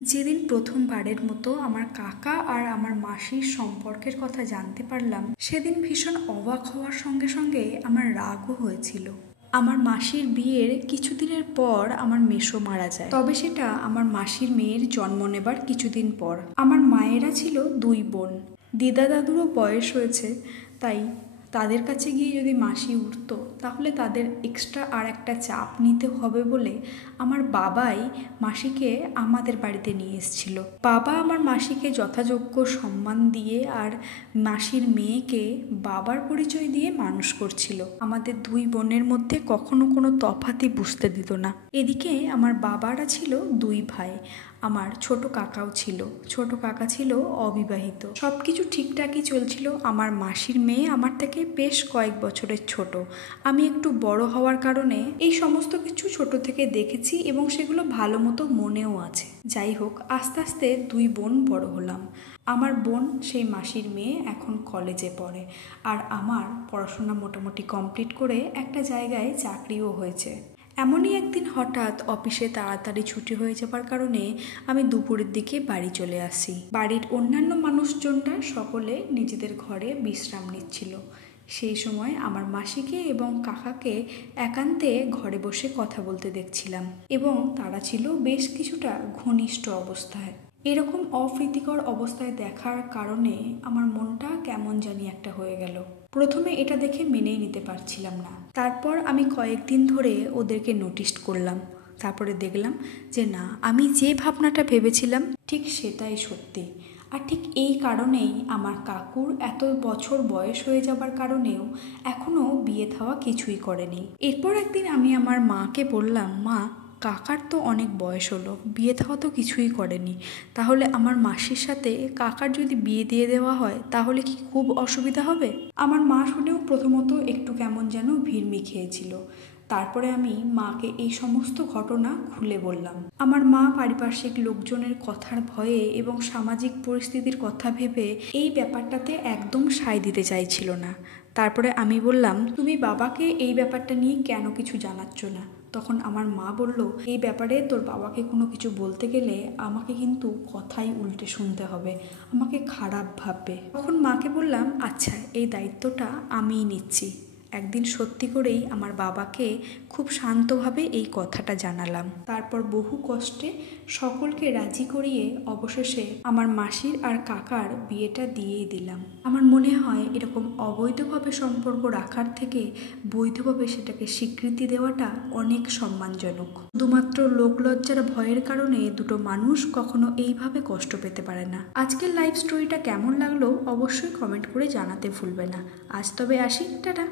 যেদিন প্রথমবারের মতো আমার কাকা আর আমার মাসির সম্পর্কের কথা জানতে পারলাম, সেদিন ভীষণ অবাক হওয়ার সঙ্গে সঙ্গে আমার রাগও হয়েছিল। আমার মাসির বিয়ের কিছুদিনের পর আমার মেসো মারা যায়, তবে সেটা আমার মাসির মেয়ের জন্ম নেবার কিছুদিন পর। আমার মায়েরা ছিল দুই বোন, দিদা দাদুরও বয়স হয়েছে, তাই তাদের কাছে গিয়ে যদি মাসি উঠতো তাহলে তাদের এক্সট্রা আর একটা চাপ নিতে হবে বলে আমার বাবাই মাসিকে আমাদের বাড়িতে নিয়ে এসেছিল। বাবা আমার মাসিকে যথাযোগ্য সম্মান দিয়ে আর মাসির মেয়েকে বাবার পরিচয় দিয়ে মানুষ করছিল। আমাদের দুই বোনের মধ্যে কখনো কোনো তফাতই বুঝতে দিত না। এদিকে আমার বাবারা ছিল দুই ভাই, আমার ছোট কাকাও ছিল। ছোট কাকা ছিল অবিবাহিত। সব কিছু ঠিকঠাকই চলছিল। আমার মাসির মেয়ে আমার থেকে বেশ কয়েক বছরের ছোট। আমি একটু বড় হওয়ার কারণে এই সমস্ত কিছু ছোট থেকে দেখেছি এবং সেগুলো ভালো মতো মনেও আছে। যাই হোক, আস্তে আস্তে দুই বোন বড় হলাম। আমার বোন, সেই মাসির মেয়ে, এখন কলেজে পড়ে, আর আমার পড়াশোনা মোটামুটি কমপ্লিট করে একটা জায়গায় চাকরিও হয়েছে। এমনই একদিন হঠাৎ অফিসে তাড়াতাড়ি ছুটি হয়ে যাবার কারণে আমি দুপুরের দিকে বাড়ি চলে আসি। বাড়ির অন্যান্য মানুষজনরা সকলে নিজেদের ঘরে বিশ্রাম নিচ্ছিল। সেই সময় আমার মাসিকে এবং কাকাকে একান্তে ঘরে বসে কথা বলতে দেখছিলাম, এবং তারা ছিল বেশ কিছুটা ঘনিষ্ঠ অবস্থায়। এরকম অপ্রীতিকর অবস্থায় দেখার কারণে আমার মনটা কেমন জানি একটা হয়ে গেল। প্রথমে এটা দেখে মেনেই নিতে পারছিলাম না। তারপর আমি কয়েকদিন ধরে ওদেরকে নোটিস করলাম। তারপরে দেখলাম যে না, আমি যে ভাবনাটা ভেবেছিলাম ঠিক সেটাই সত্যি। আর ঠিক এই কারণেই আমার কাকুর এত বছর বয়স হয়ে যাবার কারণেও এখনও বিয়ে থাওয়া কিছুই করেনি। এরপর একদিন আমি আমার মাকে বললাম, মা, কাকার তো অনেক বয়স হলো, বিয়ে থাওয়া তো কিছুই করেনি, তাহলে আমার মাসির সাথে কাকার যদি বিয়ে দিয়ে দেওয়া হয় তাহলে কি খুব অসুবিধা হবে? আমার মা শুনেও প্রথমত একটু কেমন যেন ভিড়মি খেয়েছিল। তারপরে আমি মাকে এই সমস্ত ঘটনা খুলে বললাম। আমার মা পারিপার্শ্বিক লোকজনের কথার ভয়ে এবং সামাজিক পরিস্থিতির কথা ভেবে এই ব্যাপারটাতে একদম সায় দিতে চাইছিল না। তারপরে আমি বললাম, তুমি বাবাকে এই ব্যাপারটা নিয়ে কেন কিছু জানাচ্ছ না? তখন আমার মা বলল, এই ব্যাপারে তোর বাবাকে কোনো কিছু বলতে গেলে আমাকে কিন্তু কথাই উল্টে শুনতে হবে, আমাকে খারাপ ভাববে। তখন মাকে বললাম, আচ্ছা, এই দায়িত্বটা আমিই নিচ্ছি। একদিন সত্যি করেই আমার বাবাকে খুব শান্তভাবে এই কথাটা জানালাম। তারপর বহু কষ্টে সকলকে রাজি করিয়ে অবশেষে আমার মাসির আর কাকার বিয়েটা দিয়েই দিলাম। আমার মনে হয় এরকম অবৈধভাবে সম্পর্ক রাখার থেকে বৈধভাবে সেটাকে স্বীকৃতি দেওয়াটা অনেক সম্মানজনক। শুধুমাত্র লোকলজ্জার ভয়ের কারণে দুটো মানুষ কখনো এইভাবে কষ্ট পেতে পারে না। আজকের লাইভ স্টোরিটা কেমন লাগলো অবশ্যই কমেন্ট করে জানাতে ভুলবে না। আজ তবে আসি, টাটা।